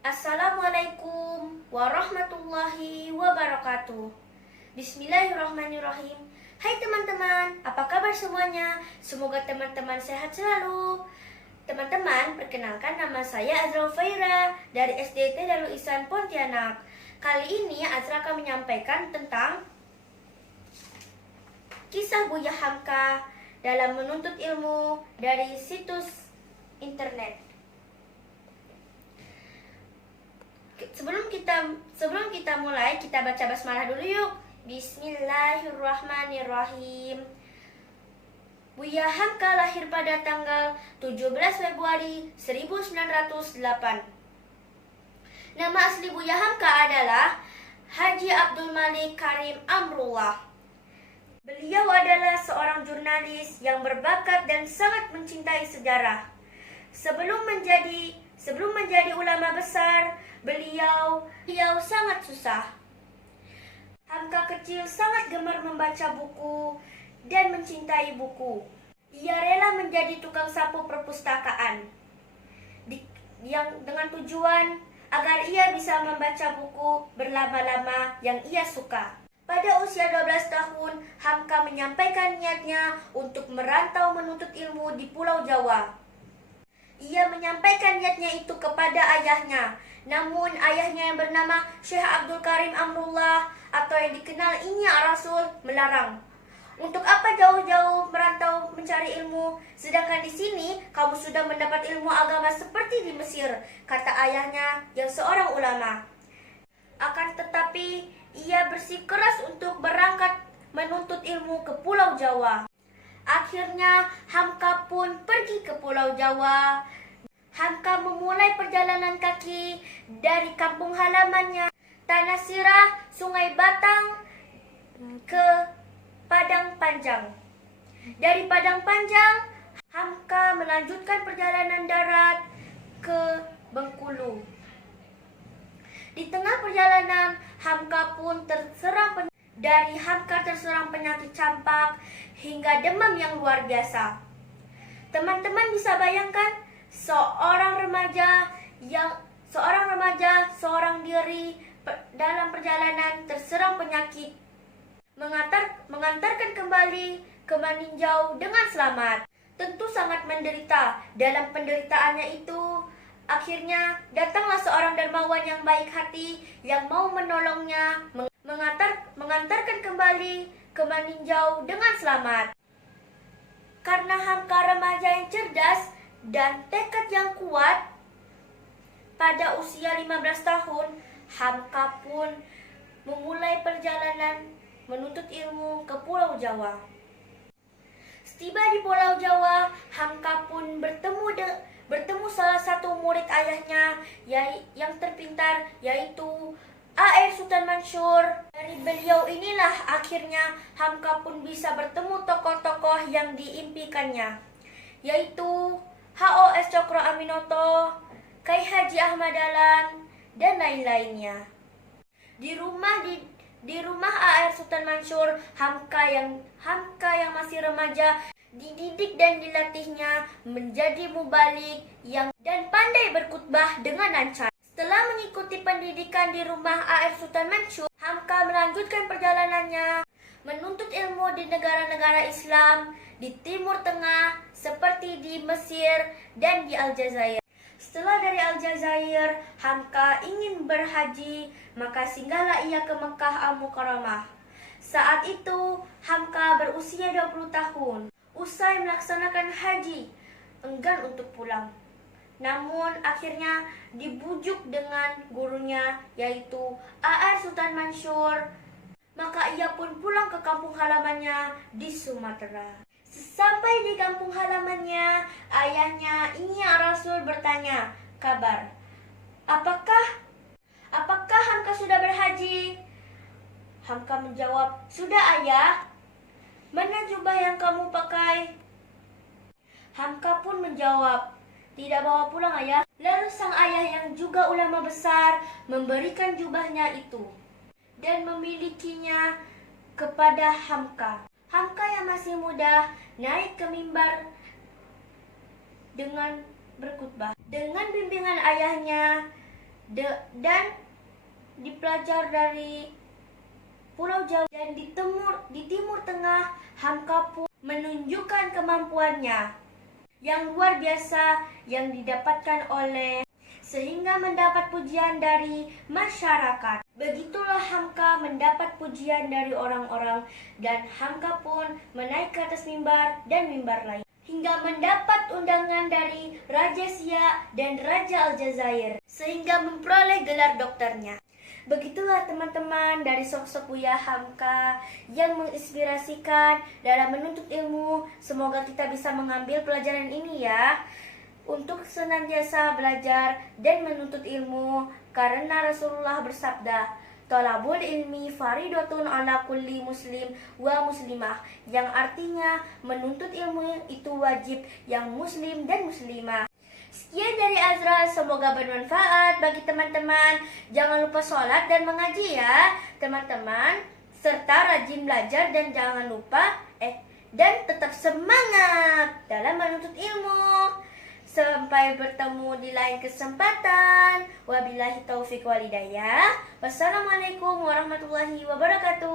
Assalamualaikum warahmatullahi wabarakatuh. Bismillahirrahmanirrahim. Hai teman-teman, apa kabar semuanya? Semoga teman-teman sehat selalu. Teman-teman, perkenalkan nama saya Azra Faira dari SDT Darul Ihsan Pontianak. Kali ini Azra akan menyampaikan tentang kisah Buya Hamka dalam menuntut ilmu dari situs internet. Sebelum kita mulai, kita baca basmalah dulu yuk. Bismillahirrahmanirrahim. Buya Hamka lahir pada tanggal 17 Februari 1908. Nama asli Buya Hamka adalah Haji Abdul Malik Karim Amrullah. Beliau adalah seorang jurnalis yang berbakat dan sangat mencintai sejarah. Sebelum menjadi ulama besar, beliau sangat susah. Hamka kecil sangat gemar membaca buku dan mencintai buku. Ia rela menjadi tukang sapu perpustakaan dengan tujuan agar ia bisa membaca buku berlama-lama yang ia suka. Pada usia 12 tahun, Hamka menyampaikan niatnya untuk merantau menuntut ilmu di Pulau Jawa. Ia menyampaikan niatnya itu kepada ayahnya. Namun ayahnya yang bernama Syekh Abdul Karim Amrullah atau yang dikenal Inya Rasul melarang. Untuk apa jauh-jauh merantau mencari ilmu, sedangkan di sini kamu sudah mendapat ilmu agama seperti di Mesir, kata ayahnya yang seorang ulama. Akan tetapi ia bersikeras untuk berangkat menuntut ilmu ke Pulau Jawa. Akhirnya Hamka pun pergi ke Pulau Jawa. Hamka memulai perjalanan kaki dari kampung halamannya, Tanah Sirah, Sungai Batang, ke Padang Panjang. Dari Padang Panjang, Hamka melanjutkan perjalanan darat ke Bengkulu. Di tengah perjalanan, Hamka pun terserang penyakit campak hingga demam yang luar biasa. Teman-teman bisa bayangkan seorang remaja seorang diri dalam perjalanan terserang penyakit mengantarkan kembali ke meninjau dengan selamat. Tentu sangat menderita. Dalam penderitaannya itu, akhirnya datanglah seorang dermawan yang baik hati yang mau menolongnya, mengantarkan kembali ke meninjau dengan selamat. Karena Hamka remaja yang cerdas dan tekad yang kuat, pada usia 15 tahun, Hamka pun memulai perjalanan menuntut ilmu ke Pulau Jawa. Setiba di Pulau Jawa, Hamka pun bertemu salah satu murid ayahnya yang terpintar, yaitu A.R. Sultan Mansur. Dari beliau inilah akhirnya Hamka pun bisa bertemu tokoh-tokoh yang diimpikannya, yaitu H.O.S. Cokro Aminoto, Kyai Haji Ahmad Dahlan, dan lain-lainnya. Di rumah A.R. Sultan Mansur, Hamka yang masih remaja dididik dan dilatihnya menjadi mubalik dan pandai berkhutbah dengan lancar. Setelah mengikuti pendidikan di rumah A.R. Sultan Mansur, Hamka melanjutkan perjalanannya menuntut ilmu di negara-negara Islam di Timur Tengah seperti di Mesir dan di Aljazair. Setelah dari Aljazair, Hamka ingin berhaji, maka singgahlah ia ke Mekah Al-Mukarramah. Saat itu, Hamka berusia 20 tahun. Usai melaksanakan haji, enggan untuk pulang. Namun akhirnya dibujuk dengan gurunya, yaitu A.R. Sultan Mansur. Maka ia pun pulang ke kampung halamannya di Sumatera. Sampai di kampung halamannya, ayahnya Inya Rasul bertanya kabar. Apakah Hamka sudah berhaji? Hamka menjawab, sudah ayah. Mana jubah yang kamu pakai? Hamka pun menjawab, tidak bawa pulang ayah. Lalu sang ayah yang juga ulama besar memberikan jubahnya itu dan memilikinya kepada Hamka. Hamka yang masih muda naik ke mimbar dengan berkhutbah. Dengan bimbingan ayahnya dan dipelajar dari Pulau Jawa dan di Timur Tengah. Hamka pun menunjukkan kemampuannya yang luar biasa yang didapatkan oleh sehingga mendapat pujian dari masyarakat. Begitulah Hamka mendapat pujian dari orang-orang dan Hamka pun menaik ke atas mimbar dan mimbar lain hingga mendapat undangan dari Raja Siak dan Raja Aljazair sehingga memperoleh gelar dokternya. Begitulah teman-teman dari sosok Buya Hamka yang menginspirasikan dalam menuntut ilmu. Semoga kita bisa mengambil pelajaran ini ya, untuk senantiasa belajar dan menuntut ilmu, karena Rasulullah bersabda, "Thalabul ilmi faridatun ala kulli muslim wa muslimah," yang artinya menuntut ilmu itu wajib yang muslim dan muslimah. Sekian dari Azra, semoga bermanfaat bagi teman-teman. Jangan lupa sholat dan mengaji ya teman-teman, serta rajin belajar dan jangan lupa dan tetap semangat dalam menuntut ilmu. Sampai bertemu di lain kesempatan. Wabillahi taufiq walhidayah. Wassalamualaikum warahmatullahi wabarakatuh.